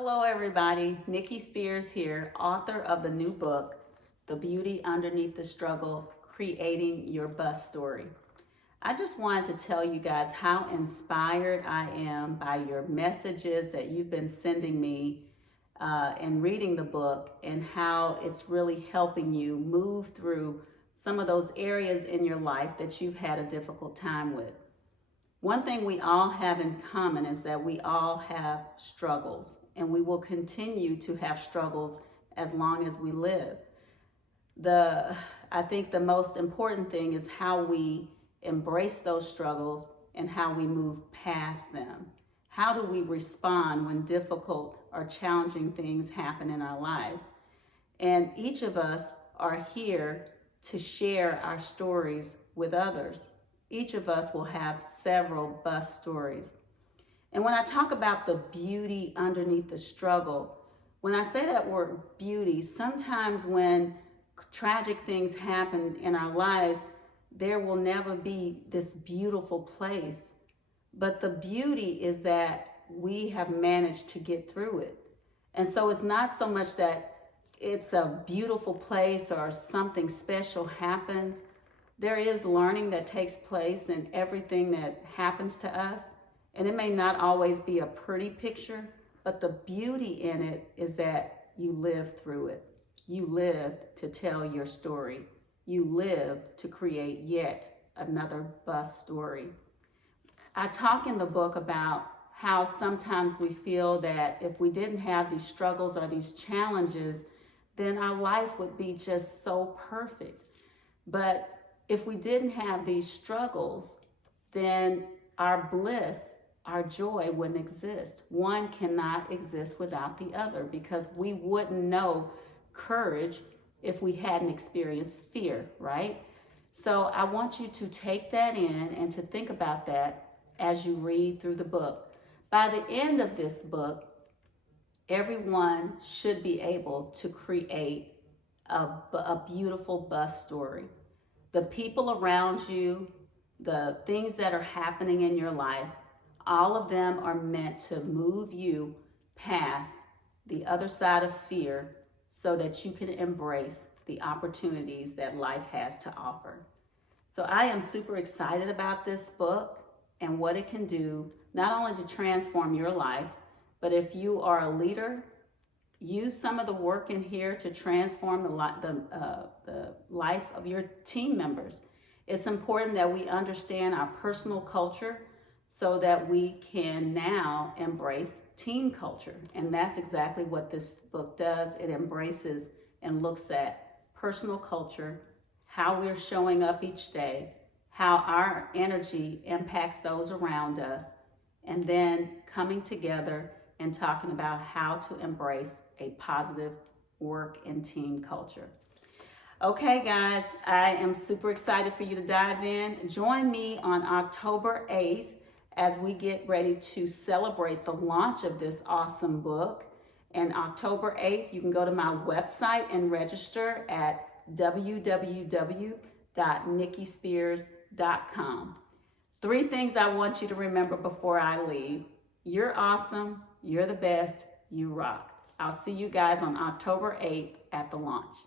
Hello everybody, Nikki Spears here, author of the new book, The Beauty Underneath the Struggle, Creating Your B.U.S Story. I just wanted to tell you guys how inspired I am by your messages that you've been sending me and reading the book, and how it's really helping you move through some of those areas in your life that you've had a difficult time with. One thing we all have in common is that we all have struggles, and we will continue to have struggles as long as we live. I think the most important thing is how we embrace those struggles and how we move past them. How do we respond when difficult or challenging things happen in our lives? And each of us are here to share our stories with others. Each of us will have several B.U.S stories. And when I talk about the beauty underneath the struggle, when I say that word beauty, sometimes when tragic things happen in our lives, there will never be this beautiful place. But the beauty is that we have managed to get through it. And so it's not so much that it's a beautiful place or something special happens. There is learning that takes place in everything that happens to us. And it may not always be a pretty picture, but the beauty in it is that you lived through it. You lived to tell your story. You lived to create yet another B.U.S story. I talk in the book about how sometimes we feel that if we didn't have these struggles or these challenges, then our life would be just so perfect. But if we didn't have these struggles, then our bliss, our joy wouldn't exist. One cannot exist without the other, because we wouldn't know courage if we hadn't experienced fear, right? So I want you to take that in and to think about that as you read through the book. By the end of this book, everyone should be able to create a beautiful B.U.S story. The people around you, the things that are happening in your life, all of them are meant to move you past the other side of fear so that you can embrace the opportunities that life has to offer. So I am super excited about this book and what it can do, not only to transform your life, but if you are a leader, use some of the work in here to transform the life of your team members. It's important that we understand our personal culture so that we can now embrace team culture. And that's exactly what this book does. It embraces and looks at personal culture, how we're showing up each day, how our energy impacts those around us, and then coming together and talking about how to embrace a positive work and team culture. Okay, guys, I am super excited for you to dive in. Join me on October 8th as we get ready to celebrate the launch of this awesome book. And October 8th, you can go to my website and register at www.nikkispears.com. 3 things I want you to remember before I leave. You're awesome. You're the best. You rock. I'll see you guys on October 8th at the launch.